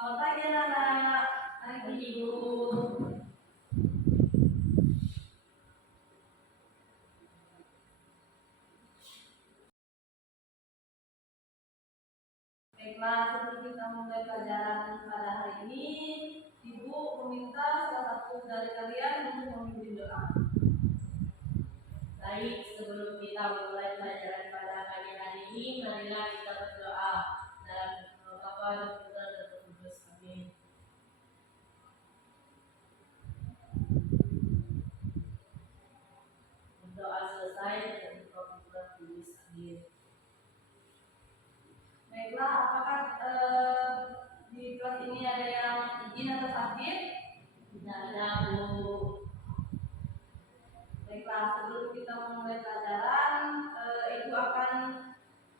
Selamat pagi anak-anak. Pagi Ibu. Baiklah, sebelum kita mulai pelajaran pada hari ini, Ibu meminta salah satu dari kalian untuk memimpin doa. Baik, sebelum kita mulai pelajaran pada pagi hari ini, marilah kita berdoa dalam nama Bapa dan Putra dan Roh Kudus. Amin. Doa selesai dan Roh Kudus tulis. Amin. Baiklah, apakah di kelas ini ada yang izin atau sakit? Tidak ada, Bu. Baiklah, sebelum kita memulai pelajaran, Ibu akan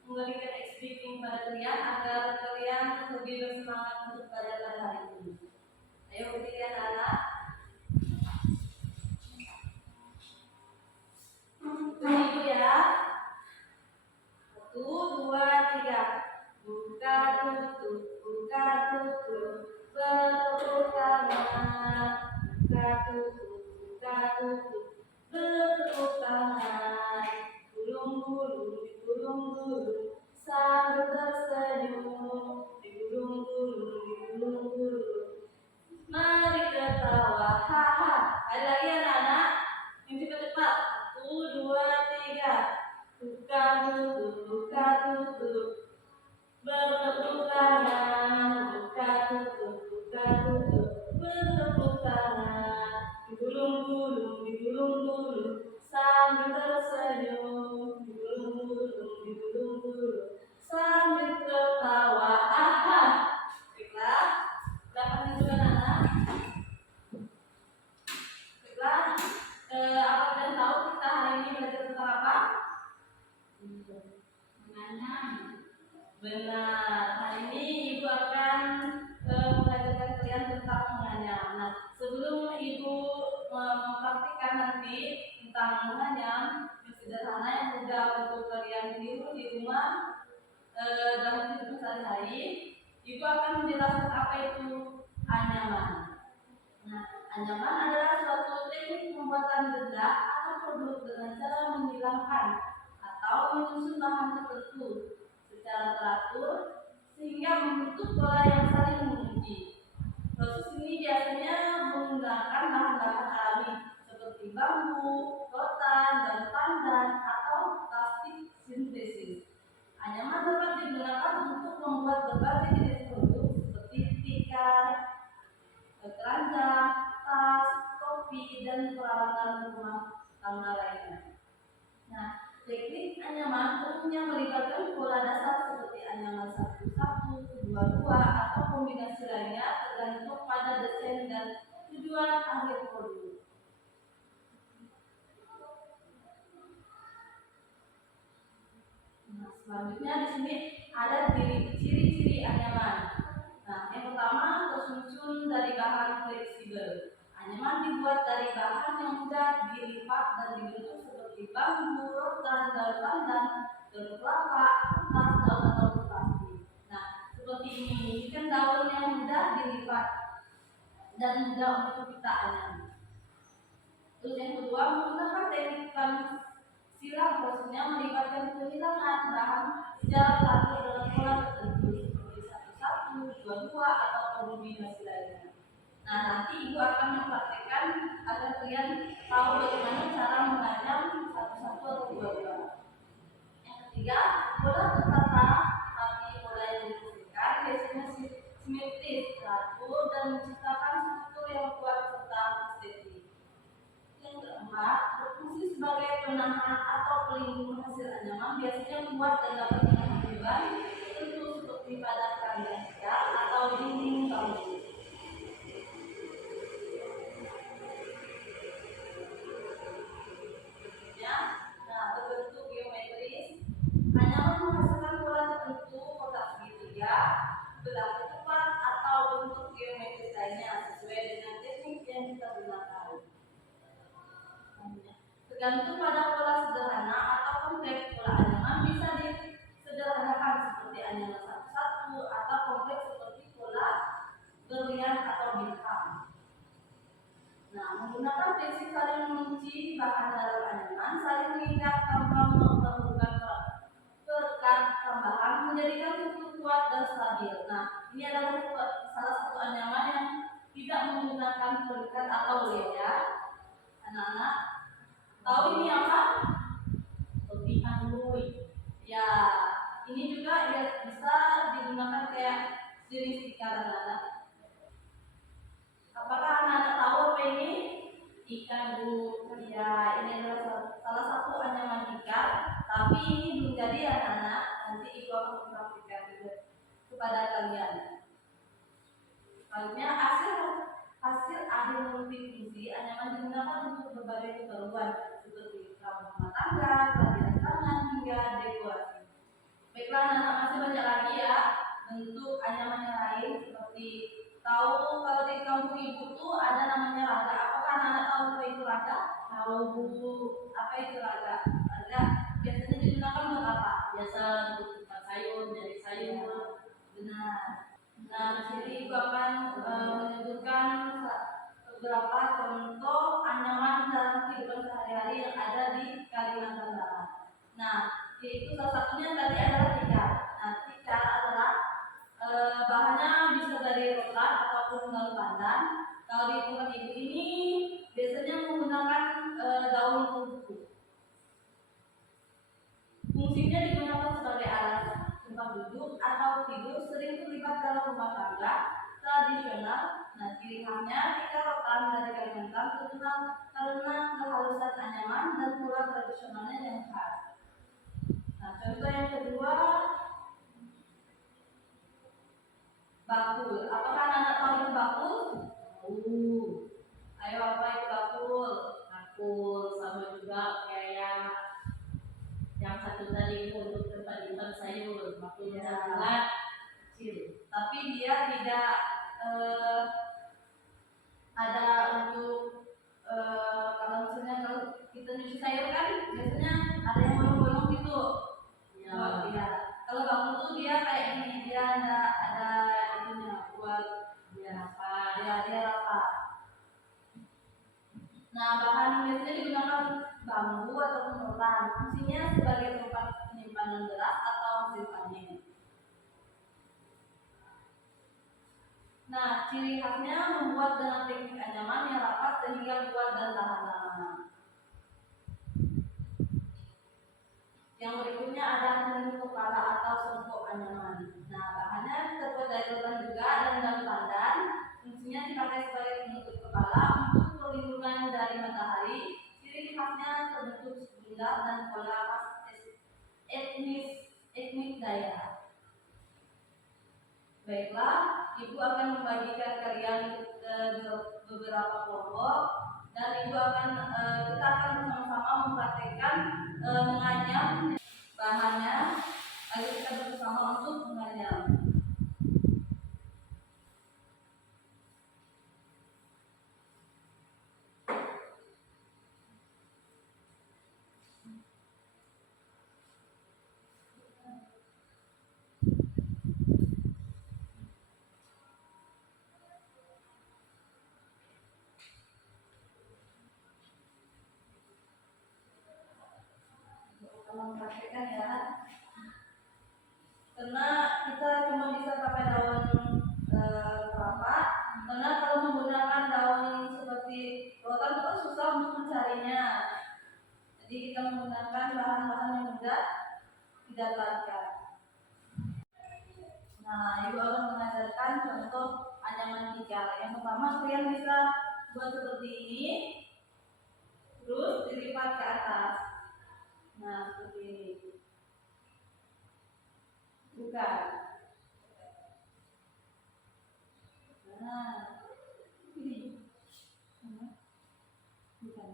memberikan speaking pada kalian agar kalian lebih bersemangat untuk pelajaran hari ini. Ayo berdiri anak-anak. Ibu ya. 1, 2, 3. Buka tutup, bertepuk tangan. Buka tutup, bertepuk tangan. Gulung-gulung, sambil tersenyum. Digulung-gulung. Mari ketawa, haha. Ada lagi anak-anak? Yang cepat-cepat. 1, 2, 3. Buka tutup, bertepuk tangan. Buka tutup, bertepuk tangan. Digulung-gulung, sambil tersenyum. Digulung-gulung, sambil tertawa. Aha. Baiklah, dapat juga anak. Baiklah, apa kalian tahu kita hari ini belajar tentang apa? Menganyam. Benar, hari ini Ibu akan mengajarkan kalian tentang menganyam. Nah, sebelum Ibu mempraktikkan nanti tentang menganyam yang sederhana yang mudah untuk kalian tiru di rumah dalam hidup sehari-hari, Ibu akan menjelaskan apa itu anyaman. Nah, anyaman adalah suatu teknik pembuatan benda atau produk dengan cara menghilangkan atau menyusun bahan tertentu secara teratur sehingga membentuk pola yang saling menguji. Proses ini biasanya menggunakan bahan-bahan alami seperti bambu, rotan, daun pandan, atau plastik sintesis. Anyaman dapat digunakan untuk membuat berbagai jenis produk seperti tikar, keranjang, tas, topi, dan peralatan rumah tangga lainnya. Nah, teknik anyaman umumnya melibatkan pola dasar seperti anyaman 1-1, 2-2, atau kombinasi lainnya tergantung pada desain dan tujuan akhir produk. Nah, selanjutnya di sini ada ciri-ciri anyaman. Nah, yang pertama tersusun dari bahan fleksibel. Anyaman dibuat dari bahan yang mudah dilipat dan dibentuk seperti bambu, rotan, daun pandan, daun kelapa, kertas, daun atau plastik. Nah, seperti ini kan daun yang mudah dilipat dan mudah untuk kita anyam. Terus yang kedua menggunakan teknik silang, maksudnya melibatkan penghilangan bahan secara teratur dalam pola tertentu seperti 1-1, 2-2, atau kombinasi lainnya. Nah, nanti Ibu akan mempraktekkan agar kalian tahu bagaimana cara menganyam 1-1 atau 2-2. Yang ketiga, pola tertata tapi pola yang difungsikan biasanya simetris, teratur, dan menciptakan struktur yang kuat serta estetik. Yang keempat, berfungsi sebagai penahan atau pelindung hasil anyaman, biasanya kuat dan dapat menahan beban tertentu seperti pada keranjang cat atau dinding bambu. Berbentuk geometris, anyaman menghasilkan pola tertentu, kotak segitiga, belah ketupat, atau bentuk geometris lainnya sesuai dengan teknik yang kita gunakan. Tergantung pada pola sederhana atau kompleks, pola anyaman bisa disederhanakan seperti anyaman 1-1 atau kompleks seperti pola kunci bahan dalam anyaman saling mengikat tanpa memerlukan perekat tambahan menjadikan struktur kuat dan stabil. Nah, ini adalah salah satu anyaman yang tidak menggunakan perekat atau leda. Anak-anak tahu ini apa? Lebihan Lui. Ya, ini juga bisa digunakan kayak siri stiker anak-anak. Apakah anak-anak tahu apa ini? Ikan, Bu. Ya, ini adalah salah satu anyaman ikan, tapi ini belum jadi anak-anak. Nanti Ibu akan mempraktikkan juga kepada kalian. Selanjutnya hasil akhir multifungsi anyaman digunakan untuk berbagai keperluan seperti rumah tangga, kerajinan tangan hingga dekorasi. Baiklah anak-anak, masih banyak lagi ya bentuk anyaman yang lain seperti tahu kalau di kampung Ibu tuh ada namanya raga. Apakah anak-anak tahu apa itu raga? Tahu Bu. Apa itu raga? Raga biasanya digunakan untuk apa? Biasa untuk tempat sayur, jadi sayur. Benar. Nah, di sini Ibu akan menyebutkan beberapa contoh anyaman dalam kehidupan sehari-hari yang ada di Kalimantan Barat. Nah, yaitu salah satunya tadi adalah tikar. Nah, tikar adalah bahannya bisa dari rotan ataupun daun pandan. Kalau di tempat Ibu ini biasanya menggunakan daun kuku. Fungsinya digunakan sebagai alat tempat duduk atau tidur, sering terlibat dalam rumah tangga tradisional. Nah, ciri khasnya tikar rotan dari Kalimantan terkenal karena kehalusan anyaman dan pula tradisionalnya yang khas. Nah, contoh yang kedua, bakul. Apakah anak-anak tahu itu bakul? Ayo, apa itu bakul? Bakul sama juga kayak yang satu tadi untuk tempat simpan sayur. Bakulnya bulat, kecil. Tapi dia tidak ada untuk kalau misalnya kalau kita nyuci sayur kan biasanya ada yang bolong-bolong gitu. Ya. Kalau bakul tuh dia kayak gini, dia ada itunya buat dia rapat. Dia rapat. Nah, bahan biasanya digunakan bambu ataupun rotan. Fungsinya sebagai tempat penyimpanan beras atau hasil panen. Nah, ciri khasnya membuat dengan teknik anyaman yang rapat sehingga kuat dan tahan lama. Yang berikutnya ada pelindung kepala atau songkok anyaman. Nah, bahannya terbuat dari rotan juga dan daun pandan. Fungsinya dipakai sebagai penutup kepala untuk perlindungan dari matahari. Ciri khasnya terbentuk bulat dan pola khas etnik Dayak. Baiklah, Ibu akan membagikan kalian ke beberapa kelompok dan Ibu akan kita akan bersama-sama mempraktekkan menganyam bahannya. Ayo kita bersama untuk menganyam. Mempraktekkan ya, karena kita cuma bisa pakai daun kelapa, karena kalau menggunakan daun seperti rotan itu susah untuk mencarinya, jadi kita menggunakan bahan-bahan yang mudah didapatkan. Nah, Ibu akan mengajarkan contoh anyaman tikar. Yang pertama, kalian bisa buat seperti ini, terus dilipat ke atas. Nah, seperti ini. Bukan. Nah, ini. Bukan.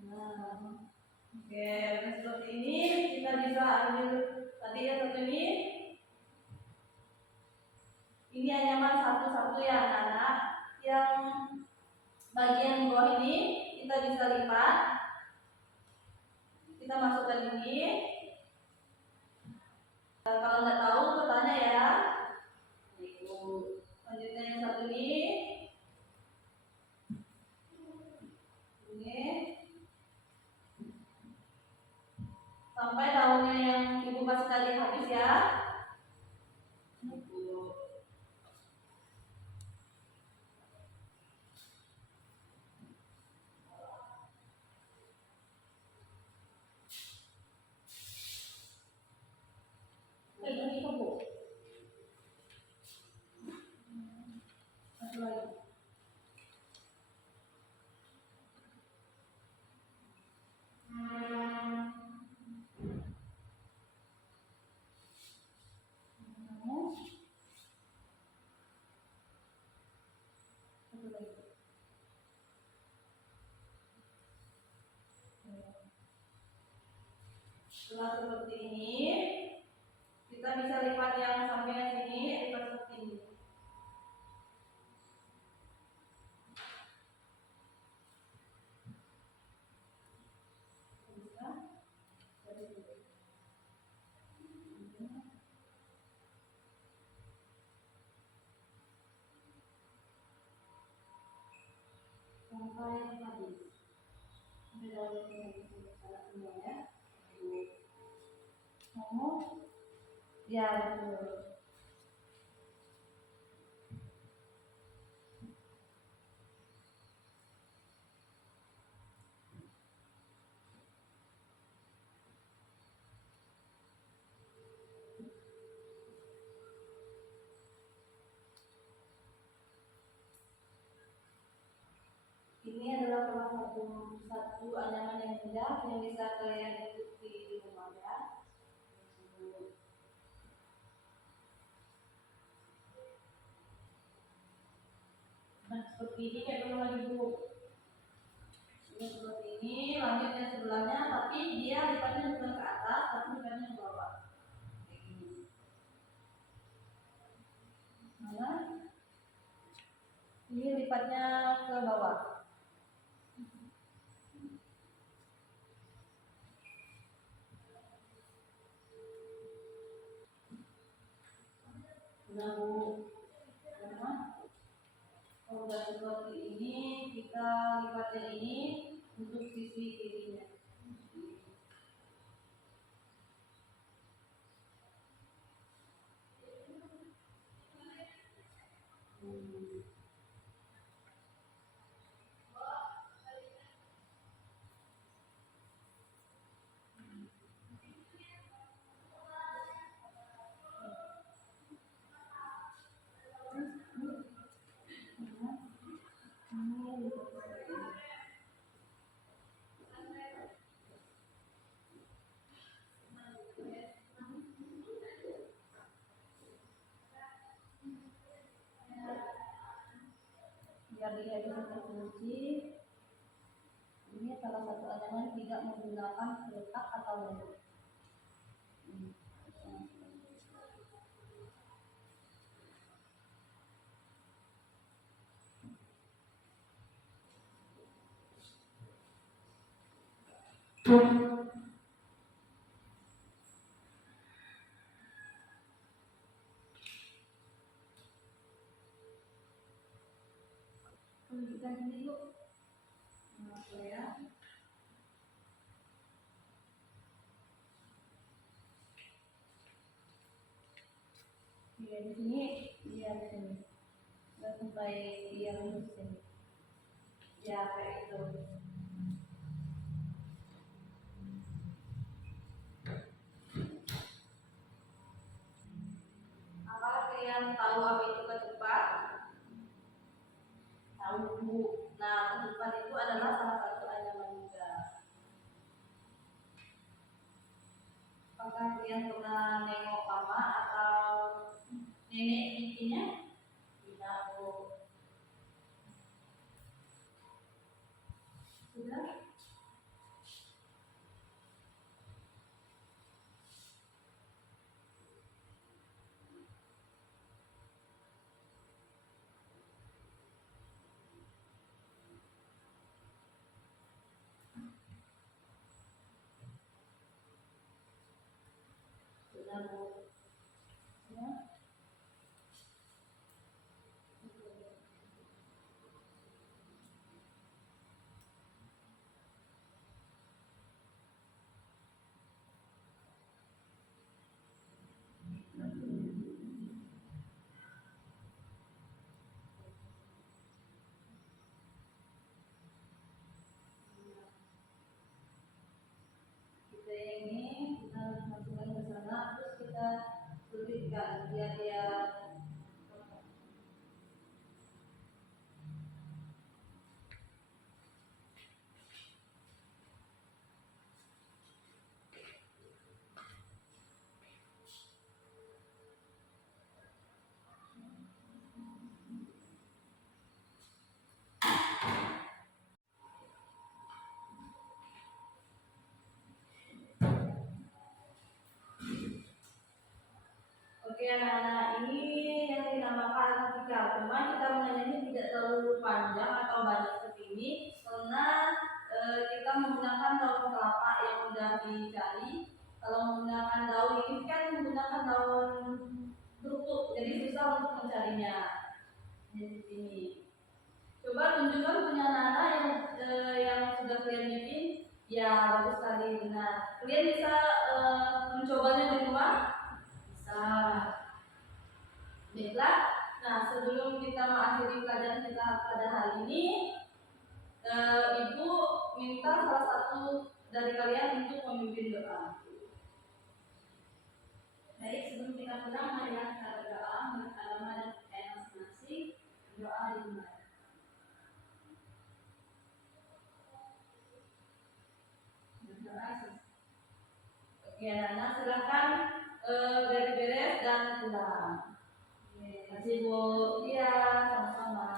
Nah, oke, seperti ini kita bisa ambil tadi ya satu ini. Ini anyaman satu-satu ya anak-anak. Yang bagian bawah ini kita bisa lipat. Kita masukkan ini. Kalau nggak tahu bertanya ya. Selanjutnya yang satu ini. Satu lagi. Satu lagi. Setelah seperti ini, kita bisa lipat yang sampingnya sini, lipat seperti ini. Bisa. Sampai habis. Sampai dalam ini semua ya. Mau? Ya, betul. Ini adalah salah satu anyaman yang mudah yang bisa kalian ikuti di rumah ya. Nah, seperti ini kayak belum lagi bu. Ini seperti ini, lanjut yang sebelahnya, tapi dia lipatnya bukan ke atas, tapi lipatnya ke bawah. Mana? Ini lipatnya ke bawah. Nah, bu, kalau udah seperti ini, kita lipatnya ini untuk sisi kirinya. Biar dia bisa terkunci, ini salah satu anyaman tidak menggunakan letak atau lem. Tunjukkan ini yuk. Nah, ya. Iya di sini, iya di sini. Nggak sampai dia di sini. Ya kayak itu. Apakah kalian tahu apa itu ketupat? Tahu bu. Nah, ketupat itu adalah salah satu anyaman juga. Apakah kalian pernah nengok mama atau nenek bikinnya? Tidak bu. Sudah? Sudah bu. Ya. Kita ini kita masukkan ke sana, terus kita selipkan biar dia Oke anak-anak, ini yang dinamakan artikel. Cuma kita mengenainya tidak terlalu panjang atau banyak seperti ini karena kita menggunakan daun kelapa yang mudah dicari. Kalau menggunakan daun ini kan menggunakan daun berukut, jadi susah untuk mencarinya. Di sini. Coba tunjukkan punya anak-anak yang sudah kalian bikin. Ya, bagus sekali, benar. Kalian bisa mencobanya di rumah? Bisa. Baiklah. Nah, sebelum kita mengakhiri pelajaran kita pada hari ini, Ibu minta salah satu dari kalian untuk memimpin doa. Baik, sebelum kita pulang, marilah kita berdoa menurut agama dan percaya masing-masing. Doa dimulai. Oke, anak silakan beres-beres dan pulang. Terima kasih Bu. Iya, sama-sama.